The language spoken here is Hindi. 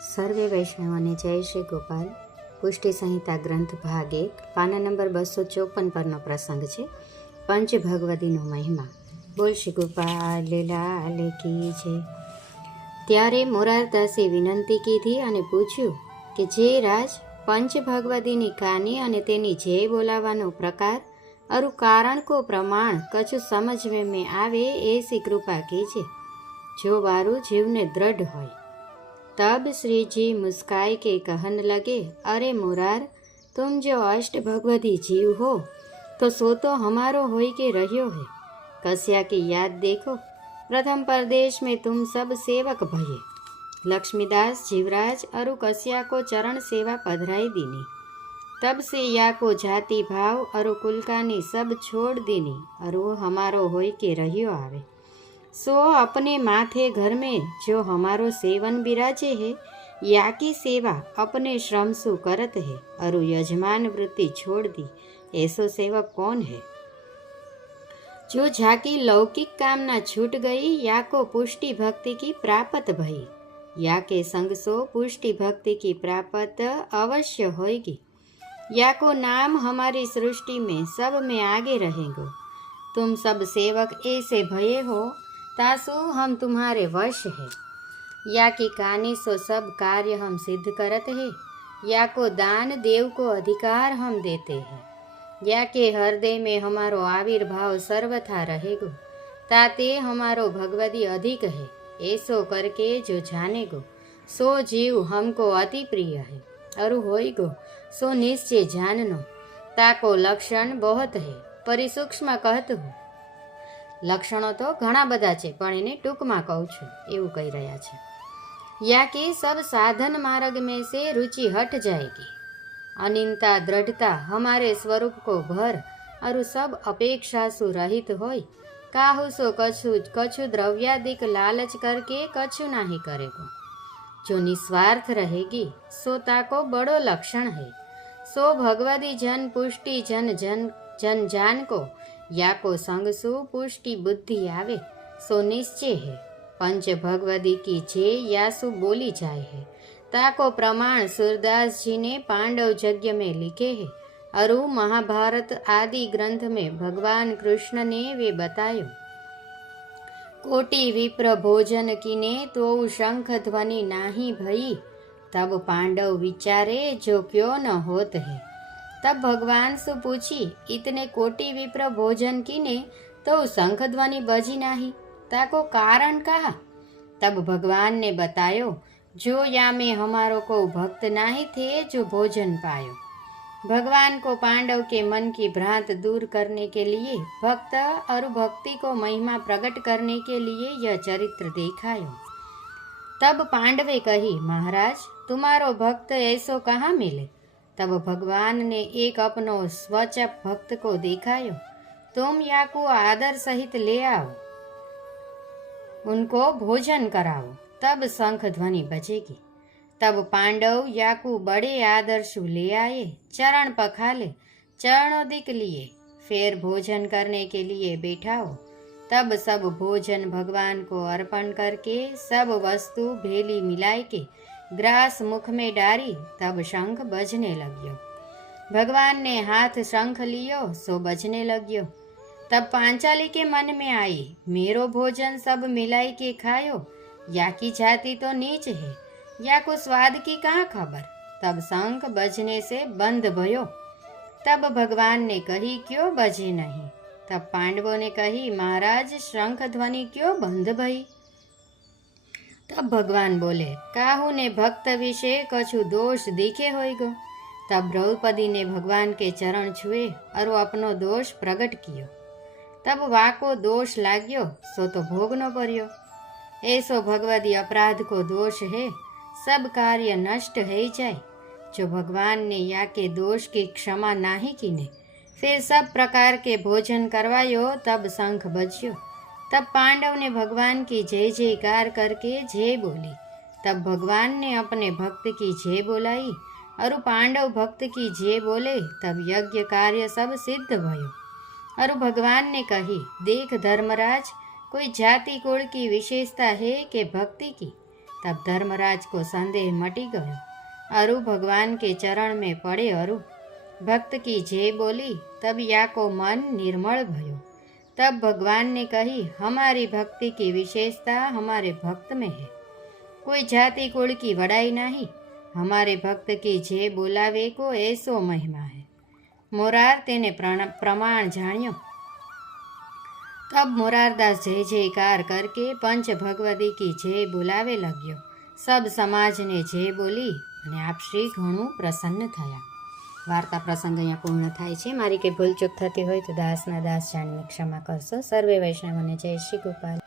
સર્વે વૈષ્ણવને જય શ્રી ગોપાલ. પુષ્ટિ સંહિતા ગ્રંથ ભાગ એક, પાના નંબર બસો ચોપન પરનો પ્રસંગ છે. પંચ ભગવતીનો મહિમા. બોલ શ્રી ગોપાલ, લાલ કી છે ત્યારે મોરારદાસે વિનંતી કીધી અને પૂછ્યું કે જે રાજ પંચ ભગવતીની કહાની અને તેની જય બોલાવાનો પ્રકાર, અરુ કારણ કો પ્રમાણ કછું સમજ મેં આવે એ શ્રી કૃપા કીજે. જો વારું જીવને દ્રઢ હોય. तब श्री जी मुस्काए के कहन लगे, अरे मुरार, तुम जो अष्ट भगवती जीव हो तो सो तो हमारो होई के रहियो है। कस्या की याद देखो, प्रथम प्रदेश में तुम सब सेवक भये। लक्ष्मीदास, जीवराज अरु कस्या को चरण सेवा पधराई दीनी। तब से या को जाति भाव अरु कुलकानी सब छोड़ दीनी। अरु हमारो होई के रहियो आवे। सो अपने माथे घर में जो हमारो सेवन बिराजे है या की सेवा अपने श्रम सु करत है, अरु यजमान वृत्ति छोड़ दी, ऐसो सेवक कौन है? जो झाकी लौकिक कामना छूट गई या को पुष्टि भक्ति की प्राप्त भई। या के संग सो पुष्टि भक्ति की प्राप्त अवश्य होगी या को नाम हमारी सृष्टि में सब में आगे रहेंगे। तुम सब सेवक ऐसे भये हो तासु, हम तुम्हारे वश है। या कि कानी सो सब कार्य हम सिद्ध करत है। या को दान, देव को अधिकार हम देते हैं। या के हृदय में हमारो आविर्भाव सर्वथा रहेगो। ताते हमारो भगवती अधिक है। ऐसो करके जो जाने गो सो जीव हमको अति प्रिय है। अरु होइगो, सो निश्चय जाननो। ताको लक्षण बहुत है। परिसूक्ष्म कहत हूँ। લક્ષણો તો ઘણા બધા છે, પણ એને ટૂંકમાં કહું છું, એવું કહી રહ્યા છે. યા કે સબ સાધન માર્ગ મેં સે રુચિ હટ જાયગી. અનિનતા દ્રઢતા, હમારે સ્વરૂપ કો ભર, અરુ સબ અપેક્ષા સુ રહિત હોય. કાહુ સો કછુ કછુ દ્રવ્યાદિક લાલચ કરકે કછુ નહીં કરેગો. જો નિસ્વાર્થ રહેગી, સો તાકો બડો લક્ષણ હૈ. સો ભગવદી જન પુષ્ટિ જન જન જન જાન કો યાકો સંગ સુપુષ્ટિ બુદ્ધિ આવે, સો નિશ્ચય હે. પંચ ભગવદી કી જે યાસુ બોલી જાય હે. તાકો પ્રમાણ સુરદાસજીને પાંડવ જગ્ય મેં લિખે હે. અરુ મહાભારત આદि ગ્રંથ મેં ભગવાન કૃષ્ણ ને વે બતાયો. કોટી વિપ્ર ભોજન કીને તો શંખ ધ્વનિ નાહી ભઈ. તબ પાંડવ વિચારે જો ક્યો ન હોત હે. तब भगवान से पूछी, इतने कोटि विप्र भोजन कीने तो शंख ध्वनि बजी नहीं, ताको कारण कहा? तब भगवान ने बतायो, जो या में हमारो को भक्त नहीं थे, जो भोजन पायो. भगवान को पांडव के मन की भ्रांत दूर करने के लिए, भक्त और भक्ति को महिमा प्रकट करने के लिए यह चरित्र दिखायो। तब पांडवे कही, महाराज, तुम्हारो भक्त ऐसो कहाँ मिले? तब भगवान ने एक अपनो स्वचप भक्त को दिखायो, तुम या को आदर सहित ले आओ, उनको भोजन कराओ, तब शंख ध्वनि बजेगी तब पांडव याकू बड़े आदर्शु ले आए, चरण पखाले चरणोदिक लिए, फिर भोजन करने के लिए बैठाओ। तब सब भोजन भगवान को अर्पण करके सब वस्तु भेली मिलाए के ग्रास मुख में डारी, तब शंख बजने लग्यो। भगवान ने हाथ शंख लियो, सो बजने लग्यो। तब पांचाली के मन में आई, मेरो भोजन सब मिलाई के खायो या की जाति तो नीच है या को स्वाद की कहाँ खबर? तब शंख बजने से बंद भयो। तब भगवान ने कही, क्यों बजे नहीं? तब पांडवों ने कही, महाराज, शंख ध्वनि क्यों बंद भई? तब भगवान बोले, काहू ने भक्त विषे कछु दोष दिखे होइगो तब द्रौपदी ने भगवान के चरण छुए और वो अपनो दोष प्रकट कियो। तब वाको दोष लाग्यो, सो तो भोगनो पर्यो। ऐसो भगवदी अपराध को दोष है, सब कार्य नष्ट है जाए जो भगवान ने या के दोष की क्षमा नाही कीने, फिर सब प्रकार के भोजन करवायो, तब शंख बज्यो। तब पांडव ने भगवान की जय जयकार करके जय बोली तब भगवान ने अपने भक्त की जय बोलाई और पांडव भक्त की जय बोले तब यज्ञ कार्य सब सिद्ध भयो और भगवान ने कही देख धर्मराज कोई जाति कुल की विशेषता है कि भक्ति की तब धर्मराज को संदेह मटी गयो अरु भगवान के चरण में पड़े अरु भक्त की जय बोली तब या को मन निर्मल भयो तब भगवान ने कही हमारी भक्ति की विशेषता हमारे भक्त में है कोई जाति कुल की वड़ाई नहीं हमारे भक्त की जय बोलावे को ऐसो महिमा है मोरार तेने प्रण- प्रमाण जाण्यो तब मोरारदास जय जयकार करके पंच भगवती की जय બોલાવે લગ્યો સબ સમાજને જય બોલી અને આપ શ્રી ઘણું પ્રસન્ન થયા વાર્તા પ્રસંગ અહીંયા પૂર્ણ થાય છે. મારી કંઈ ભૂલચૂક થતી હોય તો દાસના દાસ જાણીને ક્ષમા કરશો. સર્વે વૈષ્ણવને જય શ્રી ગોપાલ.